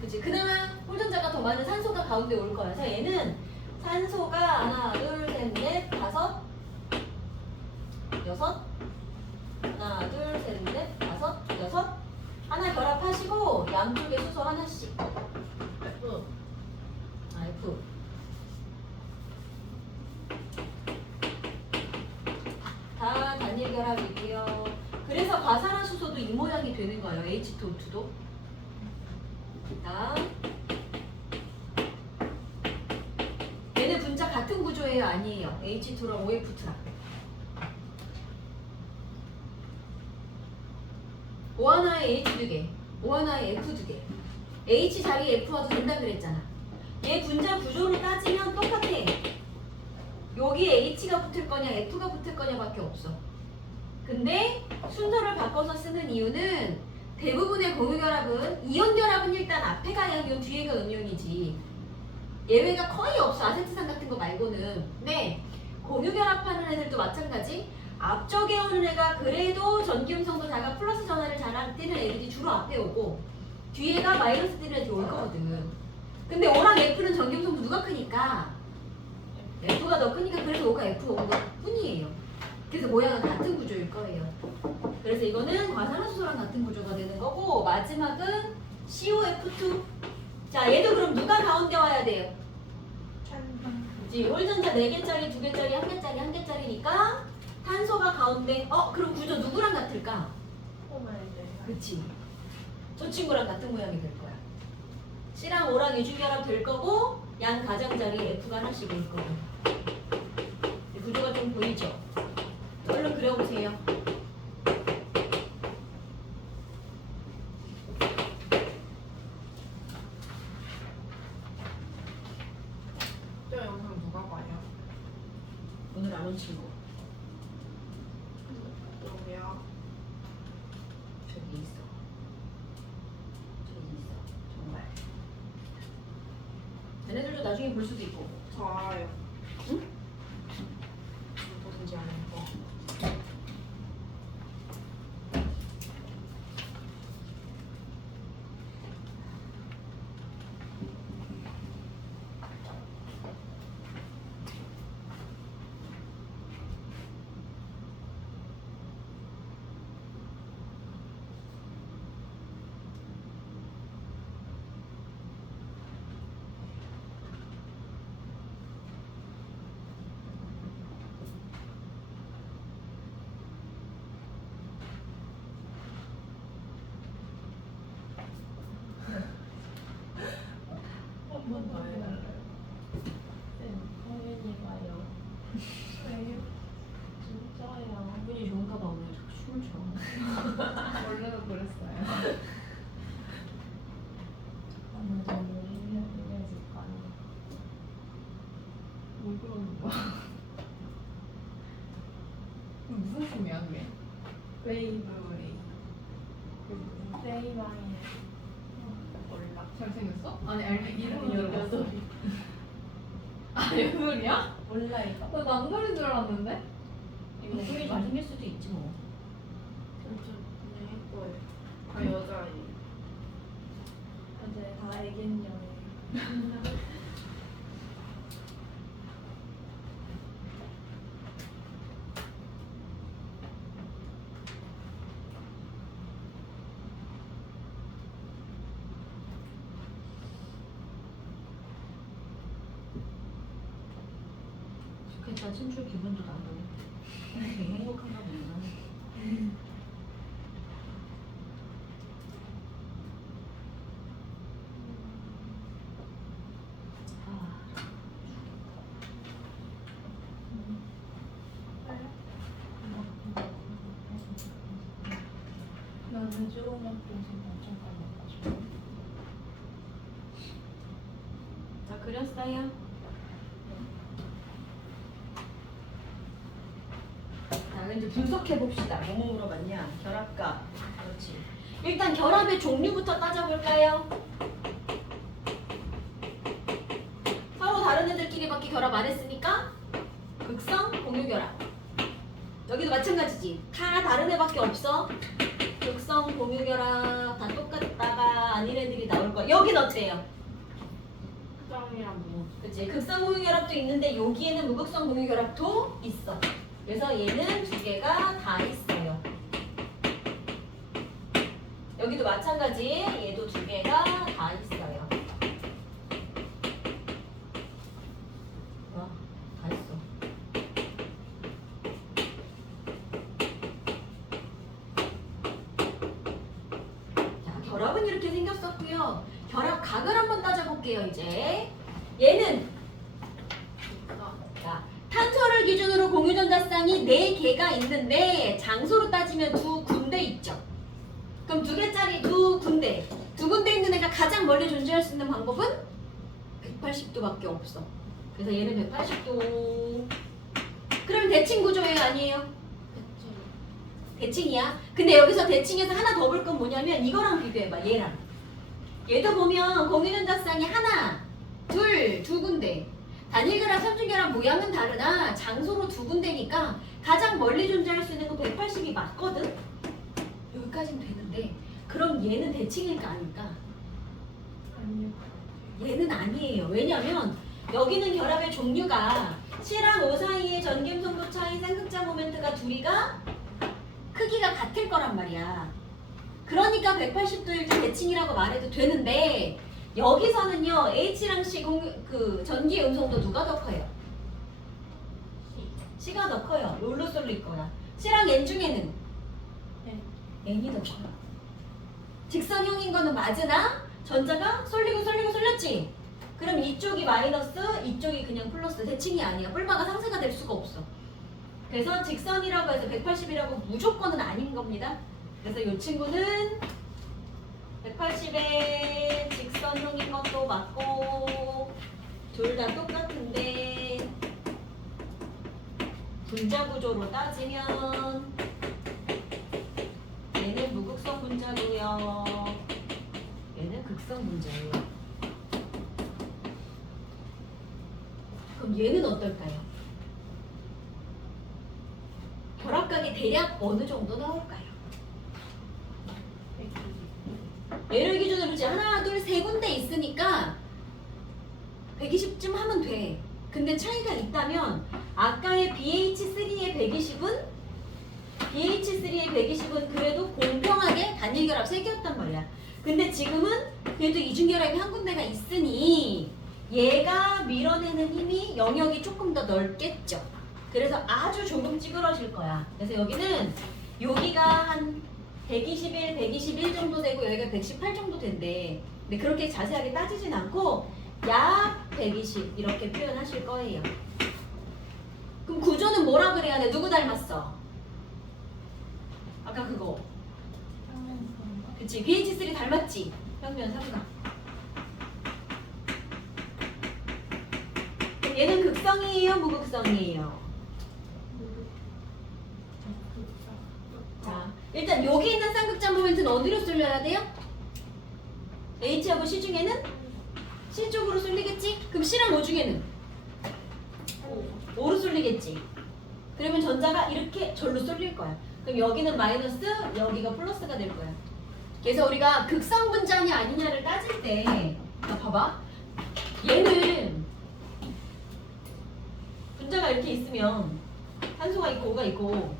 그치? 그나마 홀전자가 더 많은 산소가 가운데 올 거야. 그래서 얘는 산소가 하나, 둘, 셋, 넷, 5, 6. 하나, 둘, 셋, 넷, 5, 6. 하나 결합하시고 양쪽에 수소 하나씩. F. F. 다 단일 결합이고요. 그래서 과산화수소도 이 모양이 되는 거예요. H2O2도. 자, 얘네 분자 같은 구조예요? 아니에요. H2랑 OF2랑. O 하나에 H 2개, O 하나에 F 2개. H 자리에 F 와도 된다 그랬잖아. 얘 분자 구조로 따지면 똑같아. 여기에 H가 붙을 거냐 F가 붙을 거냐밖에 없어. 근데 순서를 바꿔서 쓰는 이유는 대부분의 공유결합은 이온결합은 일단 앞에가 양이온 뒤에가 음이온이지 예외가 거의 없어. 아세트산 같은 거 말고는. 근데 공유결합하는 애들도 마찬가지. 앞쪽에 오는 애가 그래도 전기음성도 작아 플러스 전하를 잘 띄는 애들이 주로 앞에 오고 뒤에가 마이너스 띄는 애들이 올 거거든. 근데 O랑 F는 전기음성도 누가 크니까 F가 더 크니까 그래서 O가 F로 온 것 뿐이에요. 그래서 모양은 같은 구조일 거예요. 그래서 이거는 과산화수소랑 같은 구조가 되는 거고 마지막은 COF2. 자, 얘도 그럼 누가 가운데 와야 돼요? 그치? 홀전자 4개짜리, 2개짜리, 1개짜리, 1개짜리니까 탄소가 가운데. 그럼 구조 누구랑 같을까? 그치? 저 친구랑 같은 모양이 될 거야. C랑 O랑 이중결합 될 거고 양 가장자리에 F가 하나씩 올 거고. 구조가 좀 보이죠? 얼른 그려보세요. 저 영상 누가 봐요? 오늘 안 온 친구. 여기요. 저기 있어. 저기 있어. 정말. 얘네들도 나중에 볼 수도 있고. 저 알아요. 응? 누구든지 아는 거. 원래도 그랬어요. 왜 그러는 거야? 무슨 춤이야 그게? 웨이브 웨이. 세이바이. 몰라. 잘생겼어? 아니 이름은 여덟. 아 여덟이야? 몰라 이거. 나 남돌인 줄 알았는데. 목소리 잘생길 수도 있지 뭐. 좀 그냥 예뻐요. 아 여자아이. 이제 다 애견녀예요. 좋겠다. 춤출 기분도 나고. 되게 행복한가 보구나. 아, 나는 조그맣게 엄청 까먹고 자, 그렸어요. 자, 이제 분석해 봅시다. 뭐뭐 물어봤냐? 결합값. 그렇지. 일단 결합의 종류부터 따져볼까요? 서로 다른 애들끼리밖에 결합 안 했으니까 극성, 공유 결합. 여기도 마찬가지지. 다 다른 애밖에 없어. 극성, 공유 결합 다 똑같다가 아닌 애들이 나올 거야. 여긴 어때요? 흑성이랑 뭐. 그치? 극성 공유 결합도 있는데 여기에는 무극성 공유 결합도 있어. 그래서 얘는 두 개가 다 있어요. 여기도 마찬가지. 얘도 두 개가 다 있어요. 다 있어. 자, 결합은 이렇게 생겼었고요. 결합 각을 한번 따져볼게요. 이제 얘는 자, 탄소를 기준으로 공유전자쌍이 4개가 있는데 장소로 따지면 두 군데 있죠. 그럼 두 개짜리 두 군데 있는 애가 가장 멀리 존재할 수 있는 방법은 180도밖에 없어. 그래서 얘는 180도. 그럼 대칭 구조예요, 아니에요? 대칭이야. 근데 여기서 대칭에서 하나 더 볼 건 뭐냐면 이거랑 비교해봐. 얘랑. 얘도 보면 공유전자쌍이 하나, 둘, 두 군데. 단일결합, 삼중결합 모양은 다르나 장소로 두 군데니까 가장 멀리 존재할 수 있는 거 180이 맞거든? 여기까지는 되는데 그럼 얘는 대칭일까 아닐까? 아니요. 얘는 아니에요. 왜냐면 여기는 결합의 종류가 C랑 O 사이의 전기음성도 차이, 쌍극자 모멘트가 둘이가 크기가 같을 거란 말이야. 그러니까 180도일 때 대칭이라고 말해도 되는데 여기서는요 H랑 C 전기 음성도 누가 더 커요? C가 더 커요. 롤로 쏠릴 거야. C랑 N 중에는 N이 더 커요. 직선형인 거는 맞으나 전자가 쏠렸지? 그럼 이쪽이 마이너스, 이쪽이 그냥 플러스. 대칭이 아니야. 뿔마가 상쇄가 될 수가 없어. 그래서 직선이라고 해서 180이라고 무조건은 아닌 겁니다. 그래서 이 친구는 180에 직선형인 것도 맞고 둘 다 똑같은데 분자 구조로 따지면 얘는 무극성 분자고요. 얘는 극성 분자예요. 그럼 얘는 어떨까요? 결합각이 대략 어느 정도 나올까요? 얘를 기준으로 이제 하나, 둘, 세 군데 있으니까 120쯤 하면 돼. 근데 차이가 있다면 아까의 BH3의 120은 그래도 공평하게 단일결합 3개였단 말이야. 근데 지금은 그래도 이중결합이 한 군데가 있으니 얘가 밀어내는 힘이 영역이 조금 더 넓겠죠. 그래서 아주 조금 찌그러질 거야. 그래서 여기가 한 121, 121 정도 되고 여기가 118 정도 된대. 근데 그렇게 자세하게 따지진 않고 약 120 이렇게 표현하실 거예요. 그럼 구조는 뭐라 그래야 돼? 누구 닮았어? 아까 그거 그치? BH3 닮았지? 평면 삼각. 그럼 얘는 극성이에요? 무극성이에요? 자, 일단 여기 있는 쌍극장 모멘트는 어디로 쏠려야 돼요? H하고 C 중에는 C 쪽으로 쏠리겠지? 그럼 C랑 O 중에는 O로 쏠리겠지? 그러면 전자가 이렇게 절로 쏠릴 거야. 그럼 여기는 마이너스, 여기가 플러스가 될 거야. 그래서 우리가 극성 분자냐 아니냐를 따질 때, 봐봐. 얘는 분자가 이렇게 있으면 한소가 있고 O가 있고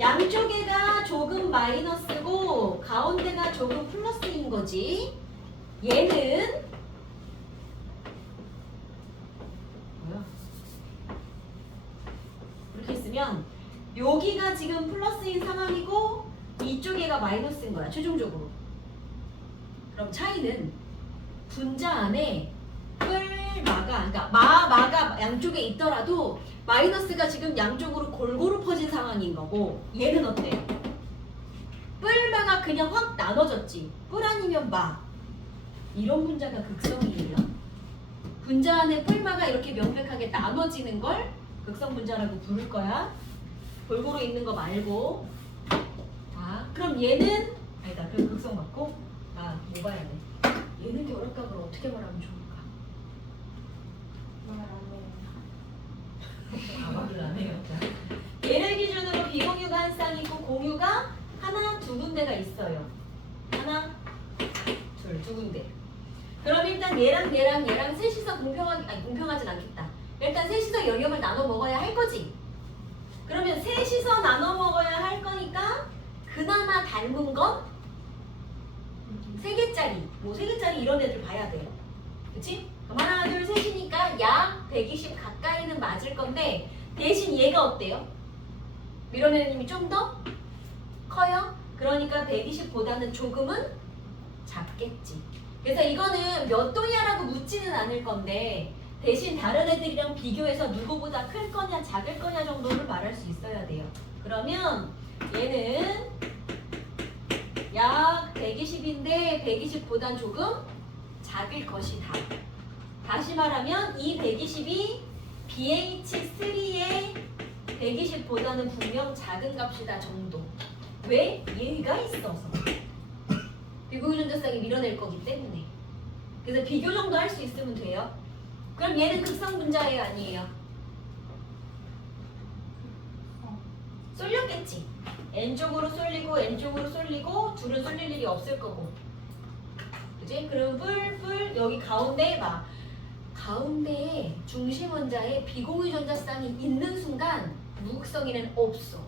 양쪽에가 조금 마이너스고 가운데가 조금 플러스인 거지. 얘는 뭐야? 이렇게 있으면 여기가 지금 플러스인 상황이고 이쪽에가 마이너스인 거야 최종적으로. 그럼 차이는 분자 안에 뿔마가 그러니까 마가 양쪽에 있더라도 마이너스가 지금 양쪽으로 골고루 퍼진 상황인 거고 얘는 어때요? 뿔마가 그냥 확 나눠졌지. 뿔 아니면 마. 이런 분자가 극성이에요. 분자 안에 뿔마가 이렇게 명백하게 나눠지는 걸 극성 분자라고 부를 거야. 골고루 있는 거 말고. 자, 그럼 얘는 아니다. 그럼 극성 맞고 뭐 봐야 돼? 얘는 결합각을 어떻게 말하면 좋을까? 말을 안 해요. 얘를 기준으로 비공유가 한 쌍이고 공유가 하나, 두 군데가 있어요. 하나, 둘, 두 군데. 그럼 일단 얘랑 셋이서 공평하진 않겠다. 일단 셋이서 영역을 나눠 먹어야 할 거지. 그러면 셋이서 나눠 먹어야 할 거니까 그나마 닮은 건 세 개짜리, 세 개짜리 이런 애들 봐야 돼요. 그치? 그럼 하나, 둘, 셋이니까 약 120 가까이는 맞을 건데 대신 얘가 어때요? 밀어내는 좀 더 커요? 그러니까 120보다는 조금은 작겠지. 그래서 이거는 몇 도냐라고 묻지는 않을 건데 대신 다른 애들이랑 비교해서 누구보다 클 거냐 작을 거냐 정도를 말할 수 있어야 돼요. 그러면 얘는 약 120인데 120보단 조금 작을 것이다. 다시 말하면 이 120이 BH3의 120보다는 분명 작은 값이다 정도. 왜? 얘가 있어서. 비공유 전자쌍이 밀어낼 거기 때문에. 그래서 비교 정도 할 수 있으면 돼요. 그럼 얘는 극성 분자예요, 아니에요? 쏠렸겠지. N쪽으로 쏠리고 N쪽으로 쏠리고 둘은 쏠릴 일이 없을 거고. 그지? 그럼 뿔 여기 가운데에 봐. 가운데에 중심 원자에 비공유 전자쌍이 있는 순간 무극성에는 없어.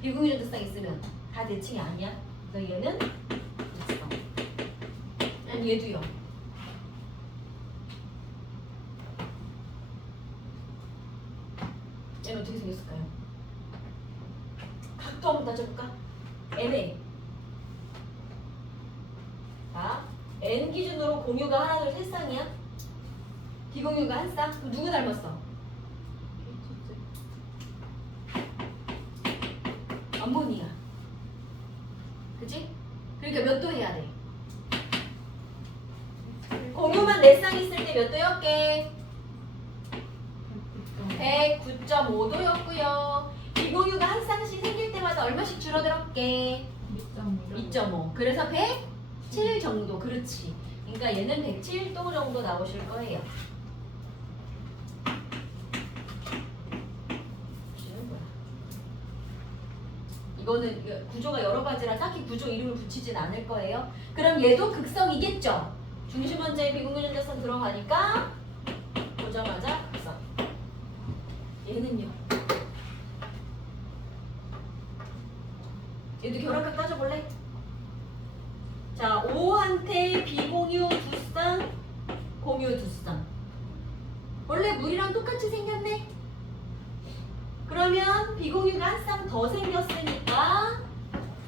비공유 전자쌍 있으면 다 대칭이 아니야. 그래서 얘는 극성. 난 얘도요. 얘는 어떻게 생겼을까요? 각도 한번 따져볼까? N에 자, N 기준으로 공유가 하나, 둘, 셋 쌍이야? 비공유가 한 쌍? 그럼 누구 닮았어? 암모니아. 그치? 그러니까 몇 도 해야 돼? 공유만 4쌍 있을 때 몇 도였게? 109.5도였고요. 비공유가 한 쌍씩 생길 때마다 얼마씩 줄어들었게? 2.5. 그래서 107 정도. 그렇지. 그러니까 얘는 107도 정도 나오실 거예요. 이거는 구조가 여러 가지라 딱히 구조 이름을 붙이진 않을 거예요. 그럼 얘도 극성이겠죠? 중심 원자에 비공유 전자쌍 들어가니까 보자마자 극성. 얘는요? 얘도 결합각 따져볼래? 자, O한테 비공유 2쌍, 공유 2쌍. 원래 물이랑 똑같이 생겼네? 그러면 비공유가 한 쌍 더 생겼으니까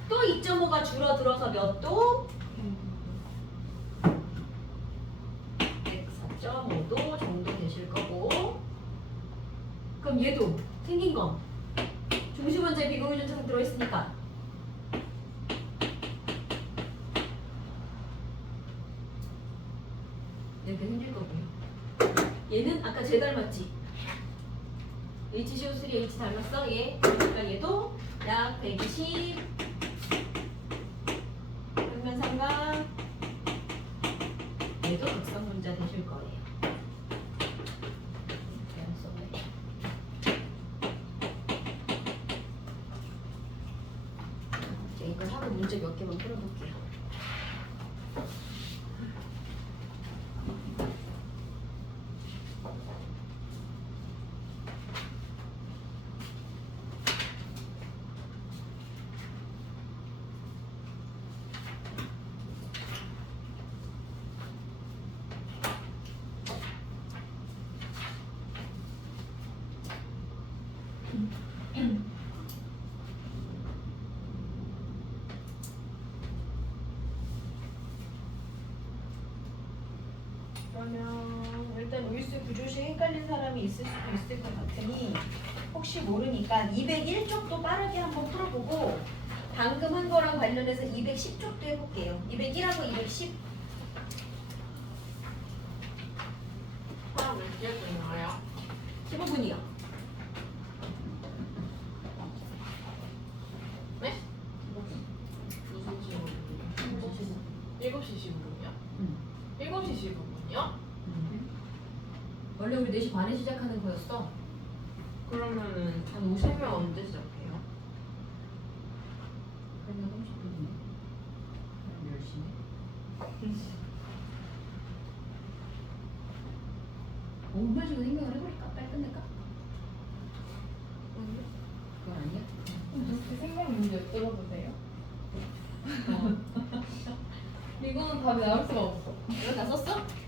또 2.5가 줄어들어서 몇 도? 104.5도 정도 되실 거고. 그럼 얘도 생긴 거 중심 원자에 비공유 전자쌍 들어있으니까 이렇게 생길 거고요. 얘는 아까 쟤 닮았지? HCO3 H 닮았어? 얘. 그러니까 얘도 약 120 평면 삼각. 얘도 극성분자 되실 거예요. 이제 이걸 하고 문제 몇 개만 풀어볼게요. 그러면 일단 우유수 구조식 헷갈린 사람이 있을 수도 있을 것 같으니 혹시 모르니까 201쪽도 빠르게 한번 풀어보고 방금 한 거랑 관련해서 210쪽도 해볼게요. 201하고 210 수학 몇 시에 끝나요? 15분이요. 네? 무슨 시간이요? 7시 15분이요? 7시 15분이요? 원래 우리 4시 반에 시작하는 거였어. 그러면은 한 50명 언제 시작해요? 그러면 30분이네. 10시네. 5분만 주고 생각을 해볼까? 빨리 끝낼까? 그건 아니야? 이렇게 생각 문제 여쭤봐도 돼요? 어. 이거는 답이 나올 수가 없어. 이거 다 썼어?